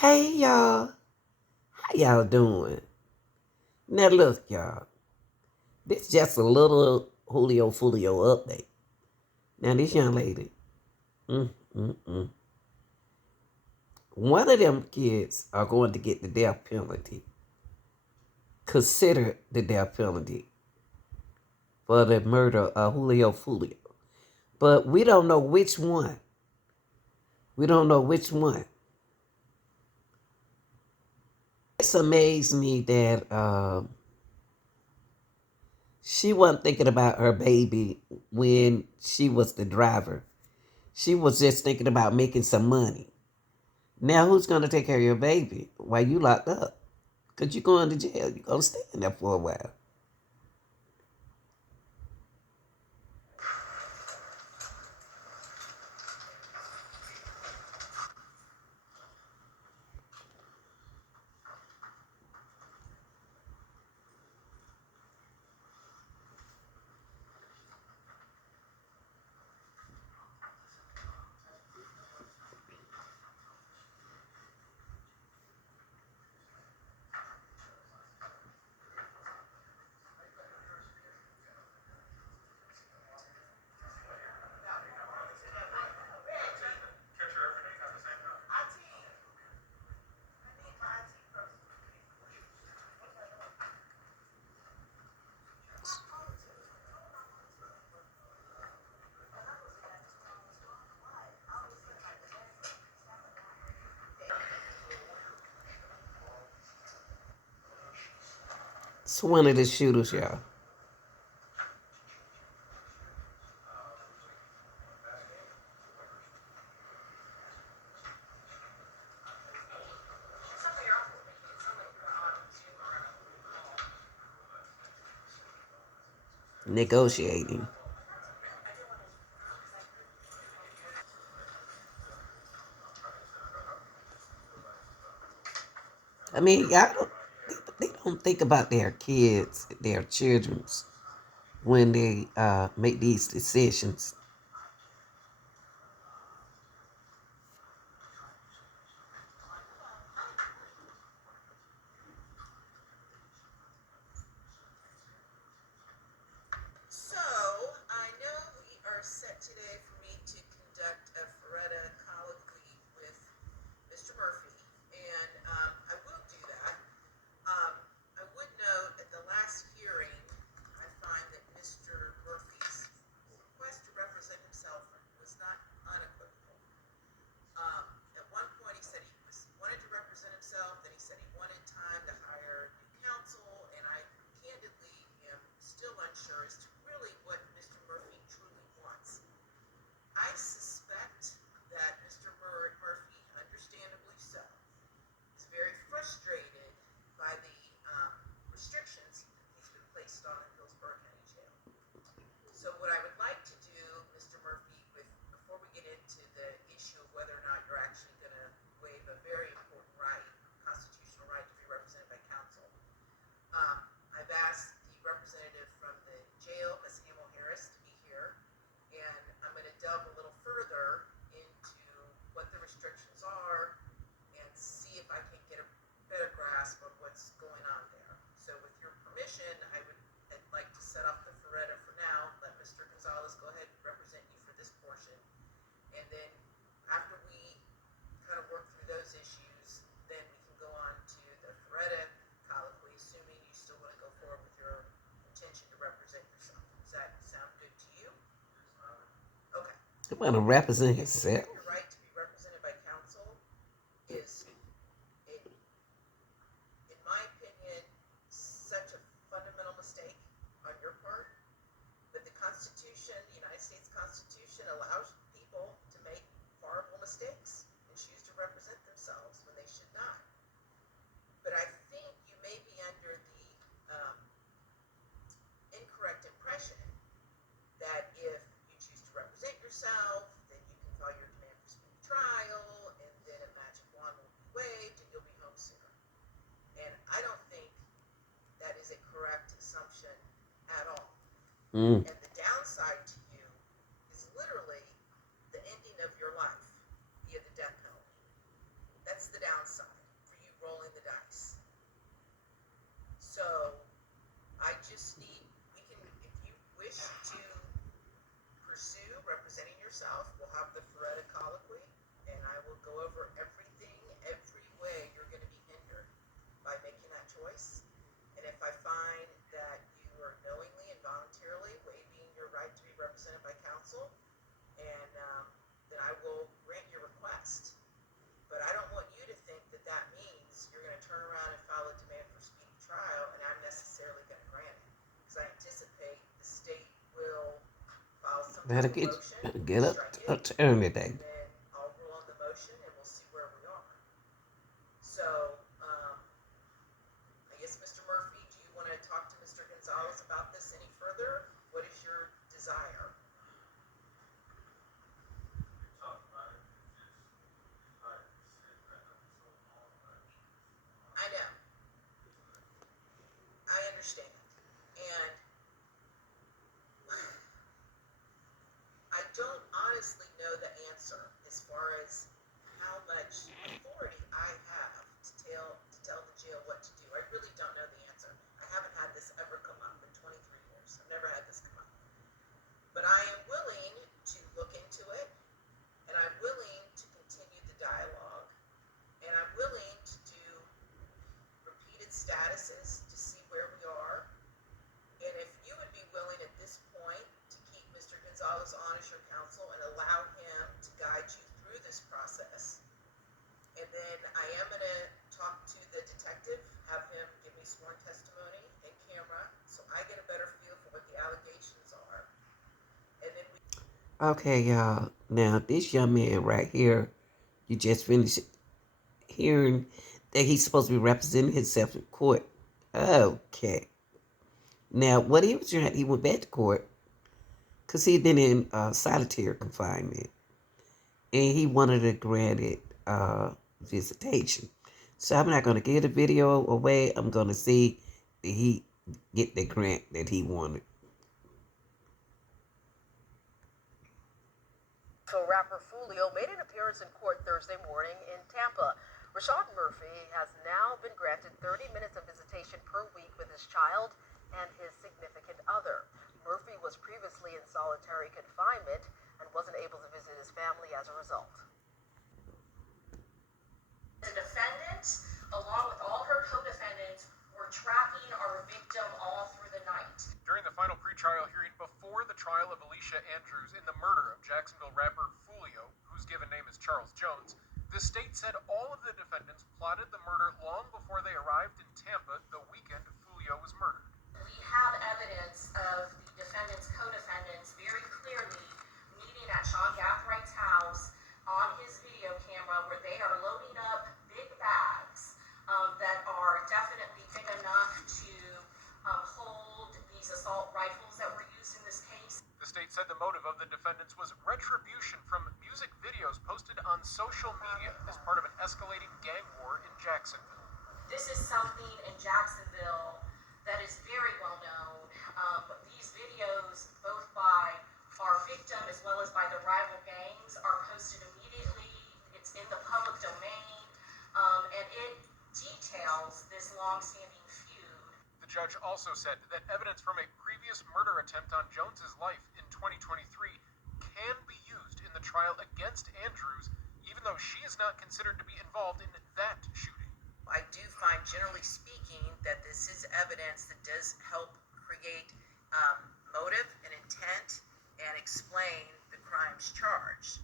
Hey y'all, how y'all doing? Now look y'all, this just a little Julio Foolio update. Now this young lady, mm, mm, mm. One of them kids are going to get the death penalty. Consider the death penalty for the murder of Julio Foolio. But we don't know which one. We don't know which one. It's amazed me that she wasn't thinking about her baby when she was the driver. She was just thinking about making some money. Now who's going to take care of your baby while you locked up? Because you're going to jail. You're going to stay in there for a while. It's one of the shooters, y'all. Negotiating. I mean, y'all don't, they don't think about their kids, their children's when they make these decisions. So, I know we are set today for me to conduct a Ferretta colloquy with Mr. Murphy, and I will do that. Um, I would note at the last hearing, I find that Mr. Murphy's request to represent himself was not unequivocal. Um, at one point, he said wanted to represent himself. Then he said he wanted time to hire new counsel, and I candidly am still unsure as to really what Mr. Murphy truly wants. I suspect that Mr. Murphy, understandably so, is very frustrated by the restrictions he's been placed on in Hillsborough County Jail. So what I would like to do, Mr. Murphy, before we get into the issue of whether or not you're actually going to waive a very important right, constitutional right to be represented by counsel, I've asked the representative from the jail, Ms. Hamill Harris, to be here, and I'm going to delve a little further into what the restrictions are and see if I can get a better grasp of what's going on there. So with your permission, I'd like to set up the Ferretta for now, let Mr. Gonzalez go ahead and represent you for this portion, and then after we kind of work through those issues, then we can go on to the Ferretta colloquy, assuming you still want to go forward with your intention to represent yourself. Does that sound good to you? Okay. He want to represent himself. Your right to be represented by counsel is, in my opinion, such a fundamental mistake on your part. But the Constitution, the United States Constitution, allows people to make horrible mistakes and choose to represent themselves when they should not. But I think you may be under the incorrect impression that if you choose to represent yourself, then you can file your demand for speedy trial, and then a magic wand will be waved, and you'll be home sooner. And I don't think that is a correct assumption at all. Mm. And the downside to you is literally the ending of your life via the death penalty. That's the downside. go over everything, every way you're going to be hindered by making that choice. And if I find that you are knowingly and voluntarily waiving your right to be represented by counsel, and then I will grant your request. But I don't want you to think that that means you're going to turn around and file a demand for speedy trial, and I'm necessarily going to grant it. Because I anticipate the state will file some type Better of motion to get a strike it, attorney and day. then I'll rule on the motion, and we'll see where we are. So, I guess, Mr. Murphy, do you want to talk to Mr. Gonzalez about this any further? What is your desire? I know. I understand. And I don't honestly know the answer as far as how much authority I have to tell the jail what to do. I really don't know the answer. I haven't had this ever come up in 23 years. I've never had this come up. But I am willing to look into it, and I'm willing to continue the dialogue, and I'm willing to do repeated statuses to see where we are. And if you would be willing at this point to keep Mr. Gonzalez on as your counsel and allow him to guide you through this process, and then I am going to talk to the detective, have him give me sworn testimony in camera so I get a better feel for what the allegations are. And then we. Okay, y'all. Now, this young man right here, you just finished hearing that he's supposed to be representing himself in court. Okay. Now, what he was trying, he went back to court because he'd been in solitary confinement, and he wanted a granted visitation. So I'm not going to give the video away. I'm going to see that he get the grant that he wanted. So rapper Foolio made an appearance in court Thursday morning in Tampa. Rashad Murphy has now been granted 30 minutes of visitation per week with his child and his significant other. Murphy was previously in solitary confinement and wasn't able to visit his family as a result. The defendant, along with all her co-defendants, were tracking our victim all through the night. During the final pretrial hearing before the trial of Alicia Andrews in the murder of Jacksonville rapper Julio, whose given name is Charles Jones, the state said all of the defendants plotted the murder long before they arrived in Tampa the weekend Julio was murdered. We have evidence of the defendant's co-defendants very clearly meeting at Sean Gathwright's house on his video camera, where they are loading up big bags that are definitely big enough to hold these assault rifles that were used in this case. The state said the motive of the defendants was retribution from music videos posted on social media as part of an escalating gang war in Jacksonville. This is something in Jacksonville that is very well known. These videos, both by our victim as well as by the rival gangs, are posted immediately. It's in the public domain, and it details this long-standing feud. The judge also said that evidence from a previous murder attempt on Jones's life in 2023 can be used in the trial against Andrews, even though she is not considered to be involved in that shooting. I do find, generally speaking, that this is evidence that does help create motive and intent and explain the crimes charged.